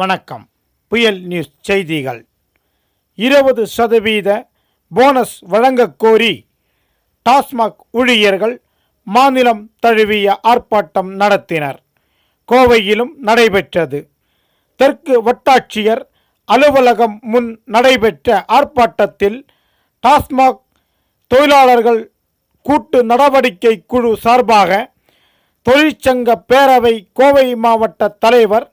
வணக்கம். புயல் நியூஸ் செய்திகள். 20% போனஸ் வழங்கக் கோரி டாஸ்மாக் ஊழியர்கள் மாநிலம் தழுவிய ஆர்ப்பாட்டம் நடத்தினர். கோவையிலும் நடைபெற்றது. தெற்கு வட்டாட்சியர் அலுவலகம் முன் நடைபெற்ற ஆர்ப்பாட்டத்தில் டாஸ்மாக் தொழிலாளர்கள் கூட்டு நடவடிக்கை குழு சார்பாக தொழிற்சங்க பேரவை கோவை மாவட்ட தலைவர்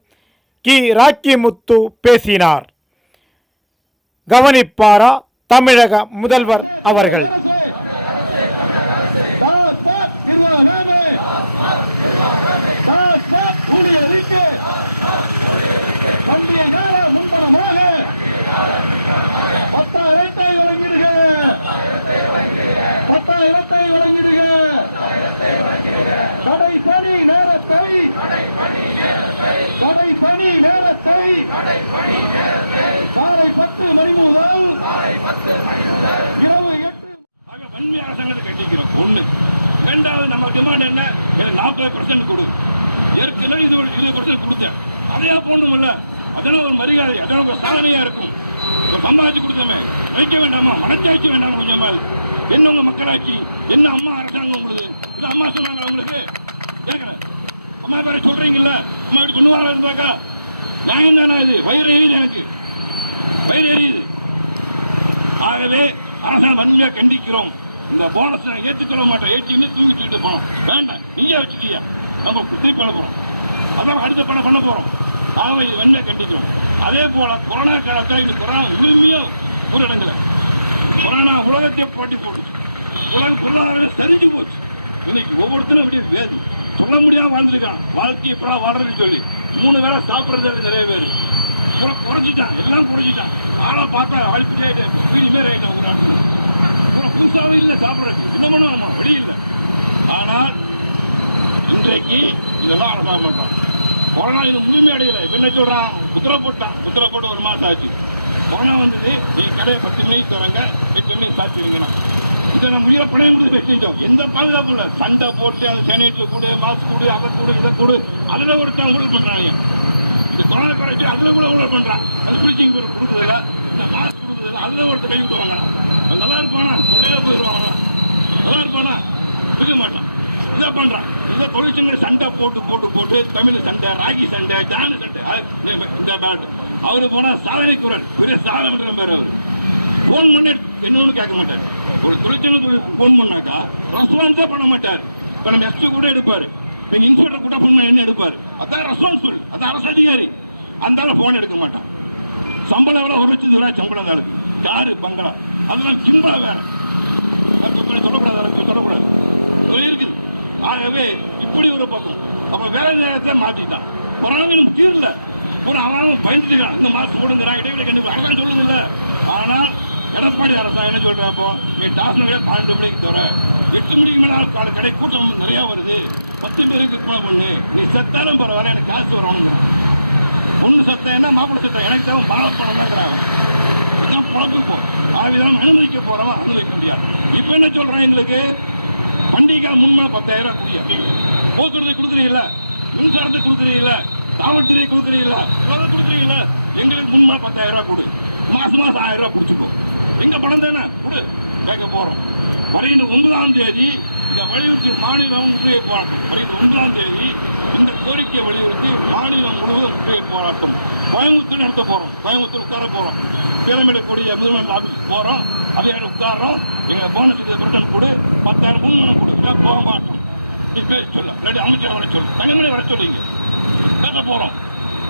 கி. ராக்கிமுத்து பேசினார். கவனிப்பாரா தமிழக முதல்வர் அவர்கள்? சாதனையா இருக்கும். சம்பாதிச்சு கொடுத்தமே வைக்க வேண்டாமா, மனச்சாட்சி வேண்டாம். கொஞ்சமா என்ன உங்க மக்களாட்சி, என்ன அம்மா அரசாங்கம் கொடுது? இது அம்மா சொன்னாங்க அவங்களுக்கு கேட்கறேன். அம்மா பேர சொல்றீங்கல்ல, அம்மா வீட்டு கொண்டு வர இருந்தாக்கா நியாயம் தானே? இது வயிறு எரியுது, எனக்கு வயிறு எரியுது. ஆகவே அரசாங்கம் வன்மையா கண்டிக்கிறோம். இந்த போனஸ் நாங்கள் ஏற்றுக்கொள்ள மாட்டோம். ஏற்றி தூக்கிட்டு போனோம் வேண்டாம், நீயே வச்சுக்கியா நம்ம குட்டி பண்ண போறோம், அதான் அடுத்த பணம் பண்ண போறோம். ஆகவே இது வன்மையா கண்டிக்கிறோம். அதே போல கொரோனா காலத்தில் இது கொரோனா முழுமையும் ஊரடங்குல கொரோனா உலகத்தை போட்டி போட்டுச்சு. உலகம் சரிஞ்சு போச்சு. இன்னைக்கு ஒவ்வொருத்தரும் அப்படியே வேது சொல்ல முடியாம வாழ்ந்துருக்கான். வாழ்க்கை இப்பெல்லாம் வாழ்றதுன்னு சொல்லி 3 வேளை சாப்பிட்றது நிறைய பேர் குறைச்சிட்டான், எல்லாம் குறைச்சிட்டான். ஆனா பார்த்தா வாழ்க்கை ஆயிட்டேன், வீடு பேர் ஆயிட்டேன். ஒரு ஆள் புதுசாவே இல்லை சாப்பிட்றேன், என்ன பண்ணுவோம் அப்படி இல்லை. ஆனால் இன்றைக்கு இதெல்லாம் அரசாங்கம் பண்றோம். கொரோனா இது முழுமை அடையலை. என்ன சொல்றான்? முத்திரை போட்டு 1 மாசம் ஆச்சு. கொரோனா வந்தது, நீங்க கடையை 10 மணிக்கு தரங்க, 8 மணிக்கு சாத்திருக்கணும். இதை நம்ம உயிரை படைய முடிஞ்சு வச்சுட்டோம். எந்த பாதுகாப்பு இல்லை. சண்டை போட்டு அது சேனிட்டர் கூடு, மாஸ்க் கூடு, அதை கூடு, இதை கூடு, அதுல ஒரு ஊழல் பண்றாங்க. இந்த கொரோனா குறைச்சி அதுல கூட ஊழல் பண்றான். அது பிடிச்சிங் கொடுக்குறதுல, இந்த மாஸ்க் கொடுக்குறதுல அதுல ஒருத்தர் கை விட்டுவாங்க. நல்லா இருப்பானா உள்ளே போயிடுவாங்க, நல்லா இருப்பானா இருக்க மாட்டான். இதை பண்றான். இதை தொழிற்சங்க சண்டை போட்டு தமிழ் சண்டை, ராகி சண்டை, ஜானு சண்டை. அவரு போனா சாதனை குரல் பெரிய சாதனை பண்ற மாதிரி. அவர் போன் பண்ணி இன்னொன்னு கேட்க மாட்டார். ஒரு தொழிற்சங்க போன் பண்ணாக்கா ரெஸ்பான்ஸே பண்ண மாட்டார். இப்ப நம்ம எஸ்பி கூட எடுப்பாரு, இன்ஸ்பெக்டர் கூட போன் பண்ணி எடுப்பாரு. அதான் ரெஸ்பான்சிபிள், அந்த அரசு அதிகாரி. அந்த போன் எடுக்க மாட்டான். சம்பளம் எவ்வளவு? 1 லட்சம் ரூபாய் சம்பளம் தான். காரு பங்களா அதெல்லாம் சிம்பிளா வேற சொல்லக்கூடாது. ஆகவே இப்படி ஒரு பக்கம். அப்ப வேலை நேரத்தை மாற்றிட்டான். கொரோனாவின் தீர்ல ஒரு அவன் பயந்துட்டான். இந்த மாசம் கொடுங்கிறான், இடைவெளி கண்டிப்பா அரசாங்கம் சொல்லுதில்ல. ஆனால் எடப்பாடி அரசாங்கம் என்ன சொல்றப்போ, டாக்டர் 12 மணிக்கு தவிர 8 மணிக்கு மேல கடை கூட்டம் நிறைய வருது, 10 பேருக்கு கூட பண்ணு, நீ செத்தாலும் பரவாயில்ல, எனக்கு காசு வரணும். ஒண்ணு சத்தம் என்ன மாப்பிள்ள சத்தம், எனக்கு தேவை மாலை பணம் பார்த்துப்போம். ஆவிதான் அனுமதிக்க போறவா அனுமதிக்க முடியாது. இப்ப என்ன சொல்றான்? எங்களுக்கு பண்டிகை முன்மா 10,000 கூடிய போக்குவரத்து கொடுக்குறீங்களா, மின்சாரத்தை கொடுக்குறீங்களா, காவல்துறை கொடுக்குறீங்களா, கொடுக்குறீங்களா, எங்களுக்கு முன்மா 10,000 கொடு, மாசம் 1000 ரூபாய் குடிச்சுக்கோ. எங்க பணம் தானே கொடு கேட்க போறோம். வருகிற 9ஆம் தேதி இந்த வலியுறுத்தி மாநிலம் முற்றுகை போராட்டம். வருகிற 9ஆம் தேதி இந்த கோரிக்கையை வலியுறுத்தி மாநிலம் முழுவதும் முற்றுகை போராட்டம் கோயம்புத்தூர் நடத்த போறோம். கோயம்புத்தூர் உட்கார போறோம். திறமையிடக்கூடிய முதல்வர் ஆபீஸ் போறோம். அதை உட்காரோம். எங்க போனஸ் பிரச்சனை கொடு, 10,000 முன்மணம் கொடுத்தா போக மாட்டோம். சொல்ல அமைச்சர் வர சொல்லு, தனிமணி வர சொல்லிங்க கேட்க போறோம்.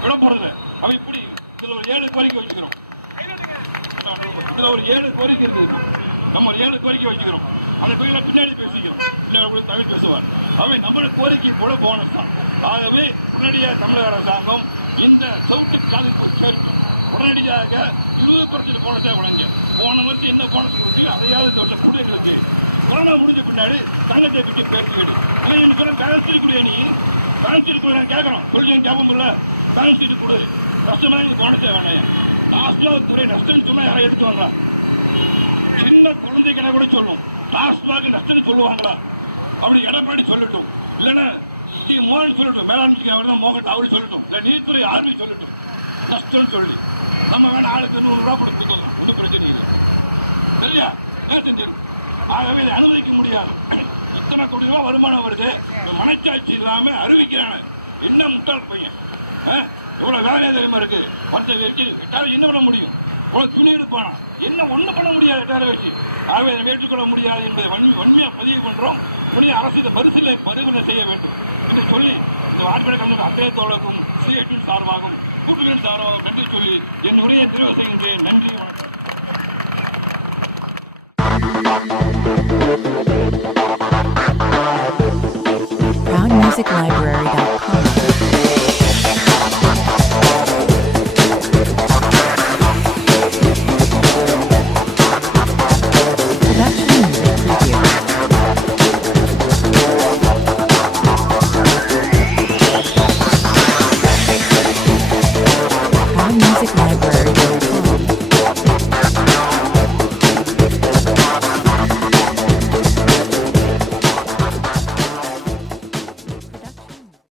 விட போறது அவ இப்படி. இதுல ஒரு 7 கோரிக்கை வச்சுக்கிறோம். இதுல ஒரு 7 கோரிக்கை இருக்குது. நம்ம ஒரு 7 கோரிக்கை வச்சுக்கிறோம். அந்த கோரிக்கை பின்னாடி பேசிக்கிறோம். தமிழ் பேசுவார். அவை நம்மளோட கோரிக்கை கூட போனஸ் தான். ஆகவே உடனடியாக தமிழக அரசாங்கம் இந்த சவுக்கு காலத்துக்கு உடனடியாக 20% போனஸை வழங்க. போன வருஷம் என்ன போனஸ் கொடுத்தீங்க அதையாவது இந்த வருஷம் கூட எங்களுக்கு. கொரோனா முடிஞ்ச பின்னாடி தங்கத்தை பற்றி பேசுகிறேன். எனக்கு பேலன்ஸ் ஷீட் கொடு. நீ பேலன்ஸ் ஷீட் கொடு கேட்கறோம். தொழில் ஞாபகம் இல்லை. பேலன்ஸ் ஷீட் கொடு. கஷ்டமா எனக்கு போனஸே வேணாம். டாஸ்மாக் துறை நஷ்டம் சொன்னா யாரை எடுத்து வாங்களா? சின்ன குழந்தைகளை கூட சொல்லும் டாஸ்மாக் நஷ்டம் சொல்லுவாங்களா? அப்படி எடப்பாடி சொல்லட்டும், இல்லைன்னா மோகன் சொல்லட்டும், மேலாண்மைக்கு அவர் தான் மோகன் அவரு சொல்லட்டும், இல்லை நீதித்துறை யாருமே சொல்லட்டும். நஷ்டம் சொல்லி நம்ம வேணா ஆளுக்கு 100 ரூபா கொடுத்துக்கலாம், ஒன்றும் பிரச்சனை இல்லை. சரியா? ஆகவே இதை அனுமதிக்க முடியாது. இத்தனை கோடி ரூபாய் வருமானம் வருது, மனச்சாட்சி இல்லாம அறிவிக்கிறாங்க. என்ன முட்டாள் பையன், எவ்வளவு வேலையா தெரியுமா இருக்கு. 10 வச்சு 8,000 என்ன பண்ண முடியும்? இவ்வளவு துணி எடுப்பானா? என்ன ஒண்ணு பண்ண முடியாது 8,000 வச்சு. ஆகவே இதை ஏற்றுக்கொள்ள முடியாது என்பதை வன்மையா பதிவு பண்றோம். புதிய அரசு இதை பரிசீலனை செய்ய வேண்டும் என்று சொல்லி இந்த வாட்படை அத்தனை தோழருக்கும் சிஐடியின் சார்பாகவும் கூட்டுகளின் சார்பாகவும் நன்றி சொல்லி என் உரையை நிறைவு செய்கின்றேன். நன்றி, வணக்கம். Crown Music Library.